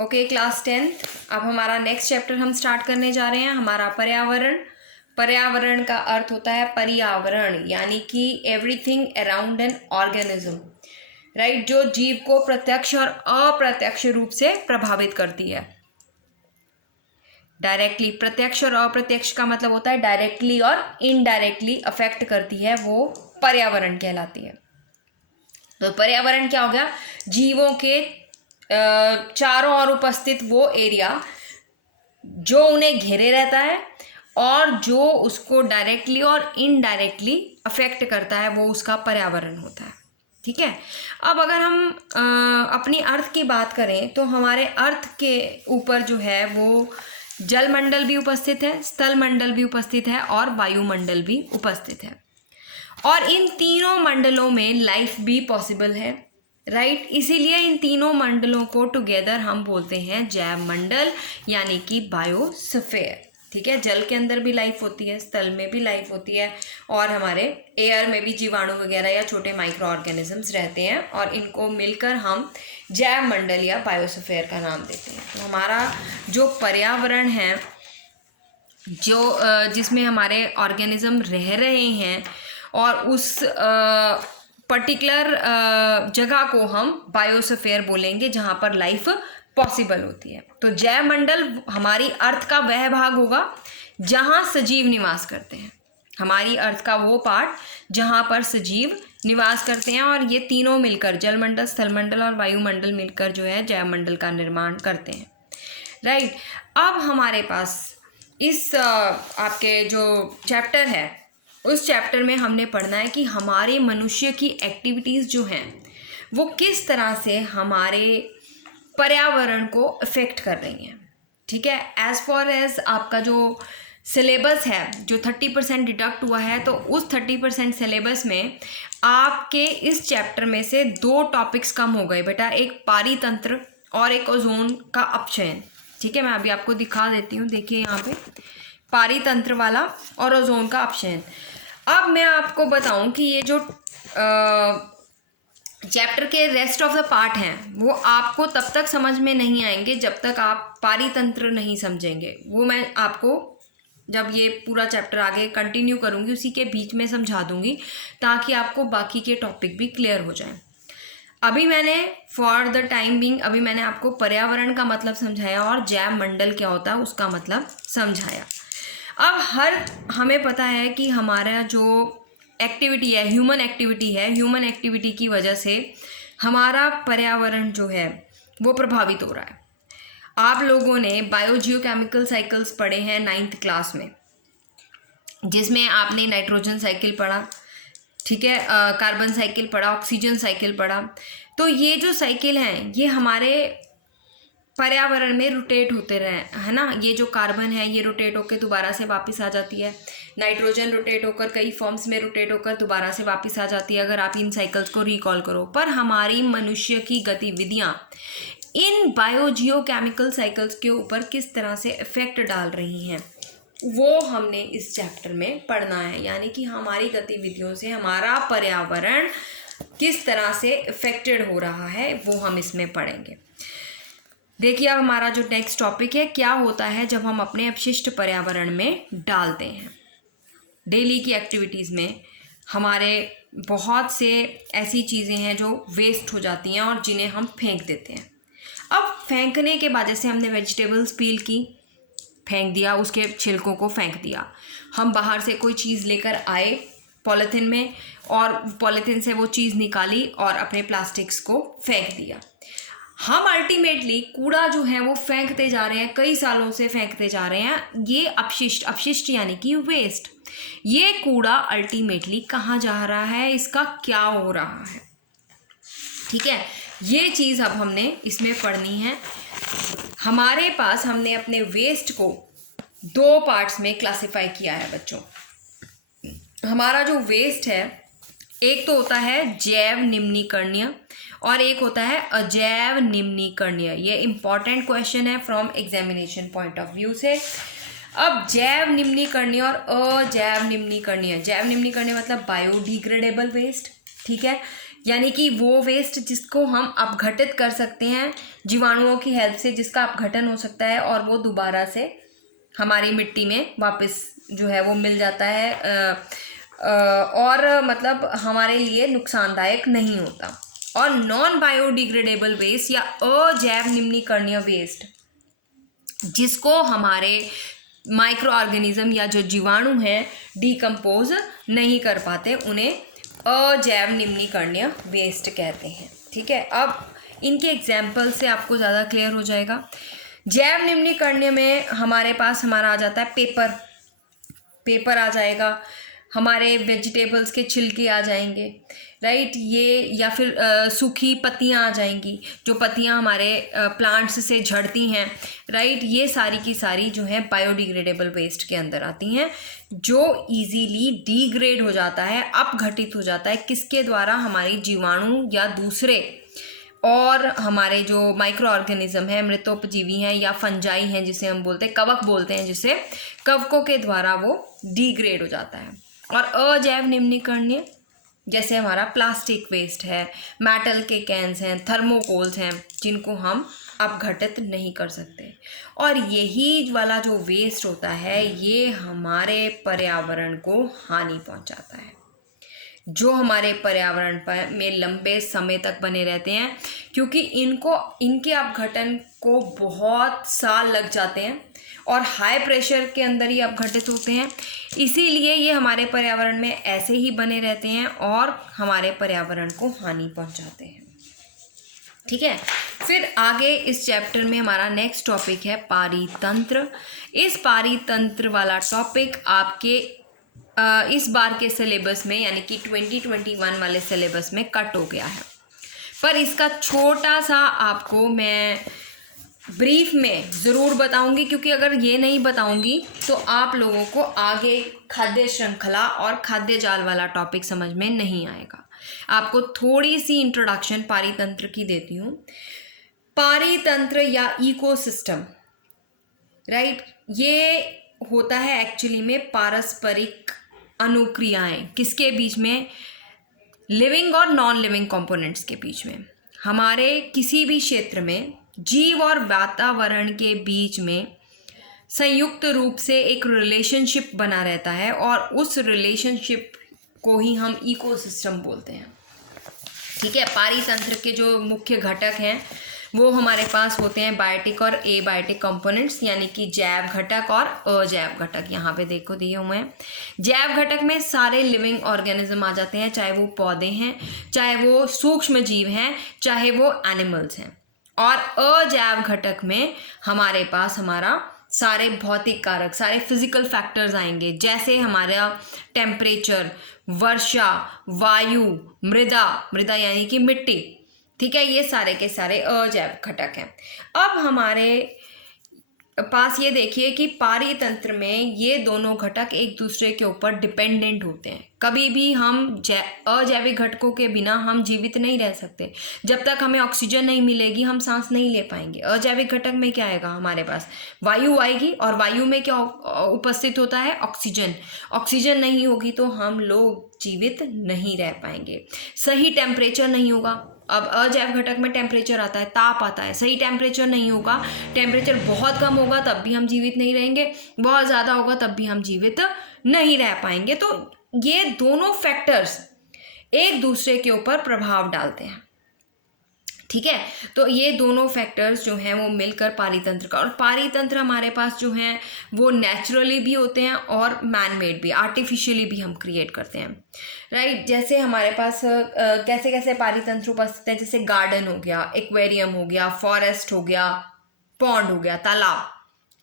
Okay class 10th, अब हमारा next chapter हम स्टार्ट करने जा रहे हैं, हमारा पर्यावरण। पर्यावरण का अर्थ होता है पर्यावरण, यानी कि everything around an organism, right, जो जीव को प्रत्यक्ष और अप्रत्यक्ष रूप से प्रभावित करती है। डायरेक्टली, प्रत्यक्ष और अप्रत्यक्ष का मतलब होता है डायरेक्टली और इनडायरेक्टली अफेक्ट करती है, वो पर्यावरण कहलाती है। तो पर्यावरण क्या हो गया? जीवों के चारों ओर उपस्थित वो एरिया जो उन्हें घेरे रहता है और जो उसको डायरेक्टली और इनडायरेक्टली अफेक्ट करता है, वो उसका पर्यावरण होता है। ठीक है। अब अगर हम अपनी अर्थ की बात करें तो हमारे अर्थ के ऊपर जो है वो जलमंडल भी उपस्थित है, स्थल मंडल भी उपस्थित है और वायुमंडल भी उपस्थित है, और इन तीनों मंडलों में लाइफ भी पॉसिबल है, राइट। इसीलिए इन तीनों मंडलों को टुगेदर हम बोलते हैं जैव मंडल, यानी कि बायोस्फीयर। ठीक है। जल के अंदर भी लाइफ होती है, स्थल में भी लाइफ होती है, और हमारे एयर में भी जीवाणु वगैरह या छोटे माइक्रो ऑर्गेनिजम्स रहते हैं, और इनको मिलकर हम जैव मंडल या बायोस्फीयर का नाम देते हैं। तो हमारा जो पर्यावरण है, जो जिसमें हमारे ऑर्गेनिज्म रह रहे हैं, और उस पर्टिकुलर जगह को हम बायोस्फीयर बोलेंगे जहाँ पर लाइफ पॉसिबल होती है। तो जैव मंडल हमारी अर्थ का वह भाग होगा जहाँ सजीव निवास करते हैं, हमारी अर्थ का वो पार्ट जहाँ पर सजीव निवास करते हैं, और ये तीनों मिलकर जलमंडल, स्थलमंडल और वायुमंडल मिलकर जो है जैव मंडल का निर्माण करते हैं, राइट। अब हमारे पास इस आपके जो चैप्टर है, उस चैप्टर में हमने पढ़ना है कि हमारे मनुष्य की एक्टिविटीज़ जो हैं वो किस तरह से हमारे पर्यावरण को अफेक्ट कर रही हैं। ठीक है। एज़ फॉर एज आपका जो सिलेबस है, जो 30% डिडक्ट हुआ है, तो उस 30% सिलेबस में आपके इस चैप्टर में से 2 टॉपिक्स कम हो गए बेटा, एक पारितंत्र और एक ओजोन का अपक्षयन। ठीक है। मैं अभी आपको दिखा देती हूँ, देखिए यहाँ पे पारितंत्र वाला और ओजोन का अपक्षयन। अब मैं आपको बताऊं कि ये जो चैप्टर के रेस्ट ऑफ द पार्ट हैं वो आपको तब तक समझ में नहीं आएंगे जब तक आप पारितंत्र नहीं समझेंगे। वो मैं आपको जब ये पूरा चैप्टर आगे कंटिन्यू करूँगी उसी के बीच में समझा दूँगी, ताकि आपको बाकी के टॉपिक भी क्लियर हो जाएं। अभी मैंने फॉर द टाइम बिंग अभी मैंने आपको पर्यावरण का मतलब समझाया और जैव मंडल क्या होता है उसका मतलब समझाया। अब हमें पता है कि हमारा जो एक्टिविटी है, ह्यूमन एक्टिविटी है, ह्यूमन एक्टिविटी की वजह से हमारा पर्यावरण जो है वो प्रभावित हो रहा है। आप लोगों ने बायोजियोकेमिकल साइकिल्स पढ़े हैं 9th क्लास में, जिसमें आपने नाइट्रोजन साइकिल पढ़ा, ठीक है, कार्बन साइकिल पढ़ा, ऑक्सीजन साइकिल पढ़ा। तो ये जो साइकिल हैं ये हमारे पर्यावरण में रोटेट होते रहे, है ना। ये जो कार्बन है ये रोटेट होकर दोबारा से वापस आ जाती है, नाइट्रोजन रोटेट होकर कई फॉर्म्स में रोटेट होकर दोबारा से वापस आ जाती है, अगर आप इन साइकिल्स को रिकॉल करो। पर हमारी मनुष्य की गतिविधियाँ इन बायोजियोकेमिकल साइकिल्स के ऊपर किस तरह से इफेक्ट डाल रही हैं वो हमने इस चैप्टर में पढ़ना है, यानी कि हमारी गतिविधियों से हमारा पर्यावरण किस तरह से इफेक्टेड हो रहा है वो हम इसमें पढ़ेंगे। देखिए अब हमारा जो नेक्स्ट टॉपिक है, क्या होता है जब हम अपने अपशिष्ट पर्यावरण में डालते हैं। डेली की एक्टिविटीज़ में हमारे बहुत से ऐसी चीज़ें हैं जो वेस्ट हो जाती हैं और जिन्हें हम फेंक देते हैं। अब फेंकने के बाद जैसे हमने वेजिटेबल्स पील की, फेंक दिया, उसके छिलकों को फेंक दिया। हम बाहर से कोई चीज़ लेकर आए पॉलीथीन में, और पॉलीथीन से वो चीज़ निकाली और अपने प्लास्टिक्स को फेंक दिया। हम अल्टीमेटली कूड़ा जो है वो फेंकते जा रहे हैं, कई सालों से फेंकते जा रहे हैं। ये अपशिष्ट यानी कि वेस्ट, ये कूड़ा अल्टीमेटली कहाँ जा रहा है, इसका क्या हो रहा है। ठीक है। ये चीज़ अब हमने इसमें पढ़नी है। हमारे पास हमने अपने वेस्ट को 2 पार्ट्स में क्लासिफाई किया है बच्चों। हमारा जो वेस्ट है, एक तो होता है जैव निम्नीकरणीय और एक होता है अजैव निम्नीकरणीय। ये इंपॉर्टेंट क्वेश्चन है from examination point of view से। अब जैव निम्नीकरणीय और अजैव निम्नीकरणीय, जैव निम्नीकरणीय मतलब बायोडिग्रेडेबल वेस्ट, ठीक है। यानी कि वो वेस्ट जिसको हम अपघटित कर सकते हैं जीवाणुओं की हेल्प से, जिसका अपघटन हो सकता है और वो दोबारा से हमारी मिट्टी में वापस जो है वो मिल जाता है और मतलब हमारे लिए नुकसानदायक नहीं होता। और नॉन बायोडिग्रेडेबल वेस्ट या अजैव निम्नीकरणीय वेस्ट, जिसको हमारे माइक्रो ऑर्गेनिज्म या जो जीवाणु हैं डिकम्पोज नहीं कर पाते, उन्हें अजैव निम्नीकरणीय वेस्ट कहते हैं। ठीक है, अब इनके एग्जाम्पल से आपको ज़्यादा क्लियर हो जाएगा। जैव निम्नीकरणीय में हमारे पास हमारा आ जाता है पेपर आ जाएगा, हमारे वेजिटेबल्स के छिलके आ जाएंगे, राइट, ये या फिर सूखी पत्तियां आ जाएंगी, जो पत्तियां हमारे प्लांट्स से झड़ती हैं, राइट, ये सारी की सारी जो है बायोडिग्रेडेबल वेस्ट के अंदर आती हैं, जो इजीली डिग्रेड हो जाता है, अपघटित हो जाता है, किसके द्वारा, हमारी जीवाणु या दूसरे और हमारे जो माइक्रो ऑर्गेनिज्म है, मृतोपजीवी हैं या फंजाई हैं, जिसे हम बोलते हैं कवक बोलते हैं, जिसे कवकों के द्वारा वो डिग्रेड हो जाता है। और अजैव निम्नीकरणीय जैसे हमारा प्लास्टिक वेस्ट है, मेटल के कैंस हैं, थर्मोकोल्स हैं, जिनको हम अपघटित नहीं कर सकते। और यही वाला जो वेस्ट होता है ये हमारे पर्यावरण को हानि पहुंचाता है, जो हमारे पर्यावरण पर में लंबे समय तक बने रहते हैं, क्योंकि इनके अपघटन को बहुत साल लग जाते हैं और हाई प्रेशर के अंदर ही अपघटित होते हैं, इसीलिए ये हमारे पर्यावरण में ऐसे ही बने रहते हैं और हमारे पर्यावरण को हानि पहुंचाते हैं। ठीक है, फिर आगे इस चैप्टर में हमारा नेक्स्ट टॉपिक है पारितंत्र। इस पारितंत्र वाला टॉपिक आपके इस बार के सिलेबस में यानी कि 2021 वाले सिलेबस में कट हो गया है, पर इसका छोटा सा आपको मैं ब्रीफ में ज़रूर बताऊंगी, क्योंकि अगर ये नहीं बताऊंगी तो आप लोगों को आगे खाद्य श्रृंखला और खाद्य जाल वाला टॉपिक समझ में नहीं आएगा। आपको थोड़ी सी इंट्रोडक्शन पारितंत्र की देती हूँ। पारितंत्र या इकोसिस्टम, राइट, ये होता है एक्चुअली में पारस्परिक अनुक्रियाएं, किसके बीच में, लिविंग और नॉन लिविंग कंपोनेंट्स के बीच में। हमारे किसी भी क्षेत्र में जीव और वातावरण के बीच में संयुक्त रूप से एक रिलेशनशिप बना रहता है और उस रिलेशनशिप को ही हम इकोसिस्टम बोलते हैं। ठीक है, पारितंत्र के जो मुख्य घटक हैं वो हमारे पास होते हैं बायोटिक और एबायोटिक कंपोनेंट्स, यानी कि जैव घटक और अजैव घटक। यहाँ पे देखो दिए हुए हैं। जैव घटक में सारे लिविंग ऑर्गेनिज्म आ जाते हैं, चाहे वो पौधे हैं, चाहे वो सूक्ष्म जीव हैं, चाहे वो एनिमल्स हैं। और अजैव घटक में हमारे पास हमारा सारे भौतिक कारक, सारे फिजिकल फैक्टर्स आएंगे, जैसे हमारा टेम्परेचर, वर्षा, वायु, मृदा यानी कि मिट्टी। ठीक है, ये सारे के सारे अजैव घटक हैं। अब हमारे पास ये देखिए कि पारितंत्र में ये दोनों घटक एक दूसरे के ऊपर डिपेंडेंट होते हैं। कभी भी हम अजैविक घटकों के बिना हम जीवित नहीं रह सकते। जब तक हमें ऑक्सीजन नहीं मिलेगी हम सांस नहीं ले पाएंगे। अजैविक घटक में क्या आएगा, हमारे पास वायु आएगी, और वायु में क्या उपस्थित होता है, ऑक्सीजन। ऑक्सीजन नहीं होगी तो हम लोग जीवित नहीं रह पाएंगे। सही टेम्परेचर नहीं होगा। अब अजैव घटक में टेम्परेचर आता है, ताप आता है, सही टेम्परेचर नहीं होगा, टेम्परेचर बहुत कम होगा तब भी हम जीवित नहीं रहेंगे, बहुत ज़्यादा होगा तब भी हम जीवित नहीं रह पाएंगे। तो ये दोनों फैक्टर्स एक दूसरे के ऊपर प्रभाव डालते हैं। ठीक है, तो ये दोनों फैक्टर्स जो हैं वो मिलकर पारितंत्र का, और पारितंत्र हमारे पास जो हैं वो नेचुरली भी होते हैं और मैन मेड भी, आर्टिफिशियली भी हम क्रिएट करते हैं, राइट। जैसे हमारे पास कैसे कैसे पारितंत्र उपस्थित हैं, जैसे गार्डन हो गया, एक्वेरियम हो गया, फॉरेस्ट हो गया, पॉन्ड हो गया, तालाब,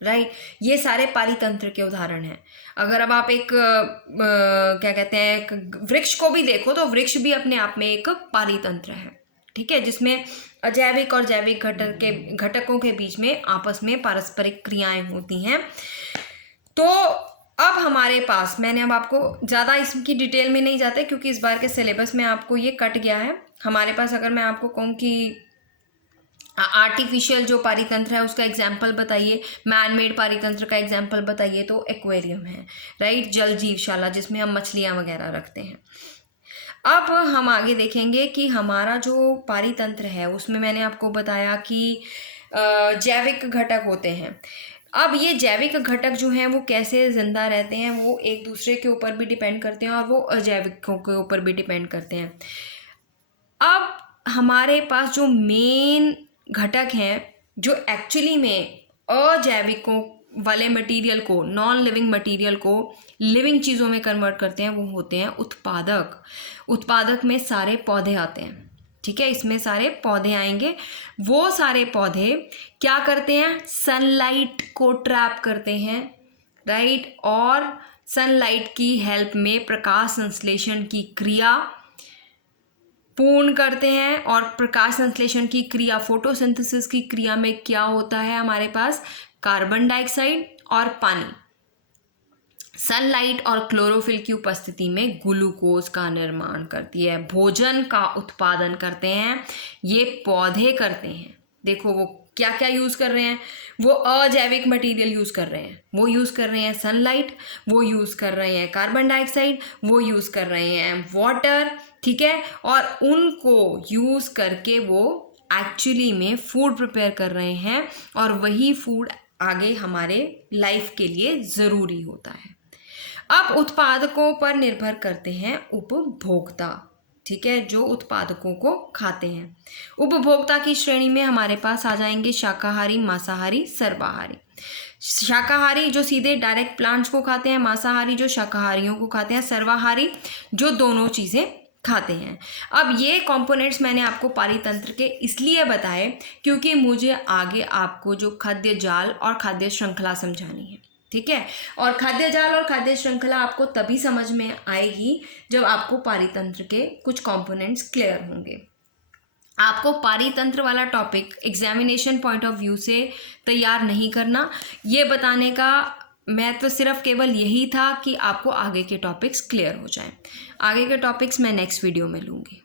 राइट, ये सारे पारितंत्र के उदाहरण हैं। अगर अब आप एक क्या कहते हैं वृक्ष को भी देखो तो वृक्ष भी अपने आप में एक पारितंत्र है। ठीक है, जिसमें अजैविक और जैविक घटकों के बीच में आपस में पारस्परिक क्रियाएं होती हैं। तो अब हमारे पास, मैंने अब आपको ज़्यादा इसकी डिटेल में नहीं जाते क्योंकि इस बार के सिलेबस में आपको ये कट गया है। हमारे पास अगर मैं आपको कहूँ कि आर्टिफिशियल जो पारितंत्र है उसका एग्जाम्पल बताइए, मैन मेड पारितंत्र का एग्जाम्पल बताइए, तो एक्वेरियम है, राइट, जल जीवशाला जिसमें हम मछलियाँ वगैरह रखते हैं। अब हम आगे देखेंगे कि हमारा जो पारितंत्र है उसमें मैंने आपको बताया कि जैविक घटक होते हैं। अब ये जैविक घटक जो हैं वो कैसे ज़िंदा रहते हैं, वो एक दूसरे के ऊपर भी डिपेंड करते हैं और वो अजैविकों के ऊपर भी डिपेंड करते हैं। अब हमारे पास जो मेन घटक हैं जो एक्चुअली में अजैविकों वाले मटेरियल को, नॉन लिविंग मटेरियल को लिविंग चीज़ों में कन्वर्ट करते हैं, वो होते हैं उत्पादक। उत्पादक में सारे पौधे आते हैं, ठीक है, इसमें सारे पौधे आएंगे। वो सारे पौधे क्या करते हैं, सनलाइट को ट्रैप करते हैं, राइट, और सनलाइट की हेल्प में प्रकाश संश्लेषण की क्रिया पूर्ण करते हैं। और प्रकाश संश्लेषण की क्रिया, फोटोसिंथेसिस की क्रिया में क्या होता है, हमारे पास कार्बन डाइऑक्साइड और पानी सनलाइट और क्लोरोफिल की उपस्थिति में ग्लूकोज का निर्माण करती है। भोजन का उत्पादन करते हैं ये पौधे करते हैं। देखो वो क्या क्या यूज़ कर रहे हैं, वो अजैविक मटेरियल यूज़ कर रहे हैं, वो यूज़ कर रहे हैं सनलाइट, वो यूज़ कर रहे हैं कार्बन डाइऑक्साइड, वो यूज़ कर रहे हैं वाटर, ठीक है, और उनको यूज़ करके वो एक्चुअली में फूड प्रिपेयर कर रहे हैं और वही फूड आगे हमारे लाइफ के लिए ज़रूरी होता है। अब उत्पादकों पर निर्भर करते हैं उपभोक्ता, ठीक है, जो उत्पादकों को खाते हैं। उपभोक्ता की श्रेणी में हमारे पास आ जाएंगे शाकाहारी, मांसाहारी, सर्वाहारी। शाकाहारी जो सीधे डायरेक्ट प्लांट्स को खाते हैं, मांसाहारी जो शाकाहारियों को खाते हैं, सर्वाहारी जो दोनों चीज़ें खाते हैं। अब ये कंपोनेंट्स मैंने आपको पारितंत्र के इसलिए बताए क्योंकि मुझे आगे आपको जो खाद्य जाल और खाद्य श्रृंखला समझानी है, ठीक है, और खाद्य जाल और खाद्य श्रृंखला आपको तभी समझ में आएगी जब आपको पारितंत्र के कुछ कंपोनेंट्स क्लियर होंगे। आपको पारितंत्र वाला topic examination point of view से तैयार नहीं करना, ये बताने का महत्व सिर्फ केवल यही था कि आपको आगे के टॉपिक्स क्लियर हो जाएं। आगे के टॉपिक्स मैं नेक्स्ट वीडियो में लूँगी।